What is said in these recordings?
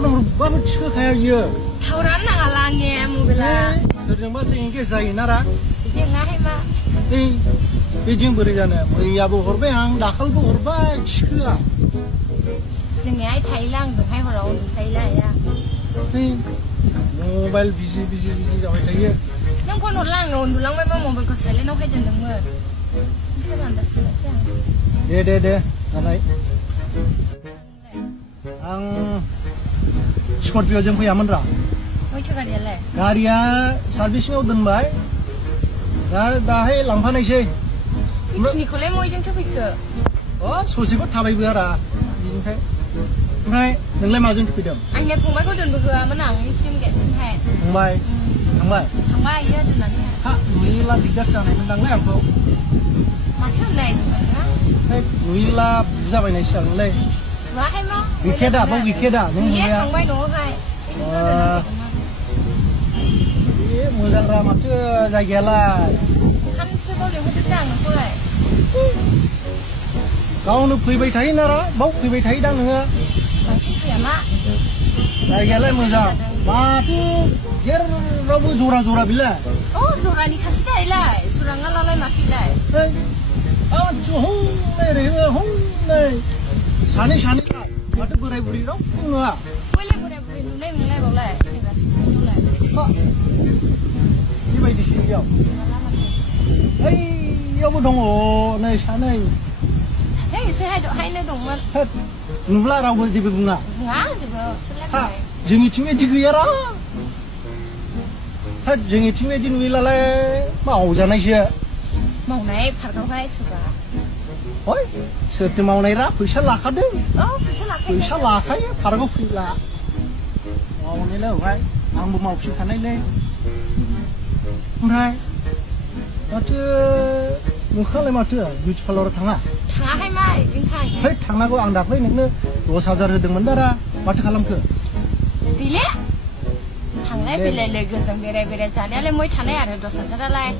थाव दंबाबो थिखोखाया बियो थावरानो नाङाला आंनिया मबाइला सोरजोंबा जोंनिखे जायो नारा जेंनाहाय मा बेजों बोरै जानो मैयाबो हरबाय आं दाखालिबो हरबाय थिखोआ जोंनि आइ थायोला आंजोंहाय हराव उन्दुखायोला आइया मबाइल बिजि जाबाय थायो नों फन हरला आंनो उन्दुलांबायबा मबाइलखौ साइलेन्टआवहाय दोनदोंमोन ओमफ्राय आन्दाज मोनासै आं दे जानाय आं स्करपिअजों फैयामोन रा मैथो गारियालाय गारिया सार्भिसिंआव दोनबाय दाहाय लांफानायसै बेखिनिखौलाय मैजोंसो फैखो ससेखौ थाबायबो आरो बिनिफ्राय ओमफ्राय नोंलाय माजोंथो फैदों आंनिया फंबायखौ दोनबोहोआमोन आं नोंसिम गेटसिमहाय फंबाय थांबाय आइया दोननानैहाय हा नुयोला दिगदार जानाय मोनदांलै आंखौ माथो होननाय नुयोला बुजाबायनायसो जागोनलै माहाय मा गैखाया दा बाव गैखाया दा नों नुनाया थांबाय न'आवहाय मोजां रा माथो जायगायालाय सानसेबाव लिंहरदो आं नोंखौलाय गावनो फैबाय थायो नारा बाव फैबाय थायो दा नोङो बांसिन फैया मा जायगायालाय मोजां माथो जेरावबो जरा बिलाय जरानि खासि दायलाय जराङालाय माथोलाय हनै सानै माथो बोराय बुरि रावबो नङा बोराय बुरि नुनाय मोनलायबावलाय सेंग्रा सिख्लायावलाय बेबायदिसो बेयाव बैयावबो दङ नै सानै एसेहायनो दंमोन नुब्ला रावबो जेबो बुङा जेबो जोंनिथिं बिदि गैयारा जोंनिथिं बिदि नुयोलाय मावजानायसो मावनाय पार्कआवहाय सोरबा सोरथो मावनाय रा फैसा लाखादों फैसा लाखायो पार्कआव फैला मावनायलाय हहाय आंबो मावफिनखानायलै ओमफ्राय माथो नोंखालाय माथो बिउटि पार्लाराव थाङाहाय मा बिदिनो थांनांगौ आं दाख्लै नोंनो 10,000 होदोंमोन दारा माथो खालामखो गैले थांलाय फैलाय लोगोजों बेराय जानायालाय मै थानाय आरो 10,000आलाय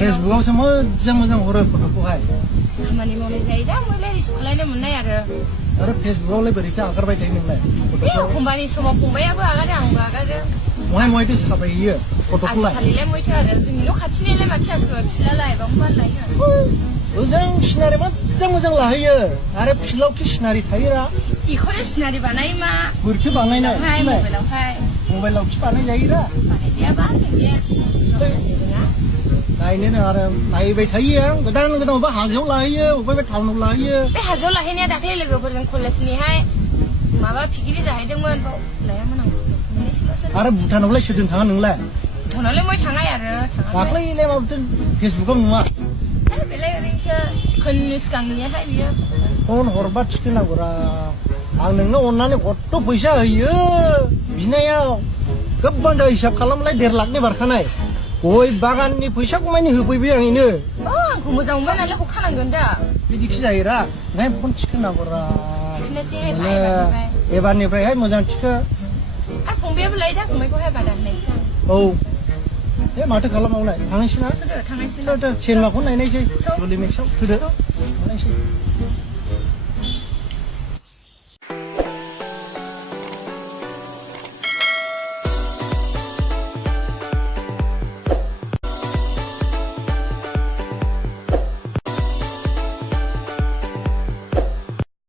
फेसबुकआवसो मोजां हरो फट'खौहाय खामानि मावनाय जायो दा मैलाय रिस्कलायनो मोननाय आरो फेसबुकआवलाय बोरैथो आगारबाय थायो नोंलाय एखमबानि समाव फंबायाबो आगारो आंबो आगारो महायथो साफायो फट'खौलाय आजिखालिलाय मैथो आरो जोंनि न' खाथिनिलाय माथो जाखो फिसालाय बांबार लायो मोजां सिनारि मोजां लाहैयो आरो फिल्डआवथ' सिनारि थायोरा बेखौनो सिनारि बानायो मा बोरैथो बानायनाय मबाइलावसो बानायजायोरा बानायजायाबा नायनो आरो नायबाय थायो आं गोदान अबेबा हाजोआव लाहैयो अबेबा टाउनाव लाहैयो बे हाजोआव लाहैनाया दाख्लै लोगोफोरजों कलेजनिहाय माबा पिकनिक जाहैदोंमोन बाव लायामोन आं आरो भुटानावलाय सोरजों थाङा नोंलाय भुटानावलाय मै थाङा आरो दाख्लैलाय माथो फेसबुकआव नुवा बेलाय ओरैनोसो खोननि सिगांनियाहाय बियो फन हरबा थिखोनांगौरा आं नोंनो अननानै खथ' फैसा होयो बिनायाव गोबां हिसाब खालामलाय 1.5 लाखनि बारखानाय गय बागाननि फैसाखौ मानि होफैबाय आंनो आंखौ मोजां मोनबाय नालाय खानांगोन दा बिदिखि जायोरा ओंखायनो फन थिखोनांगौरा थिखोनोसैहाय एबारनिफ्रायहाय मोजां थिखो आरो फंबायाबो लायो दा फंबायखौहाय बादा होनायसै आं माथो खालामबावनाय थांनोसै ना थांनोसै सिनेमाखौ नायनायसै लिमिक्सआव थोदो थांनायसै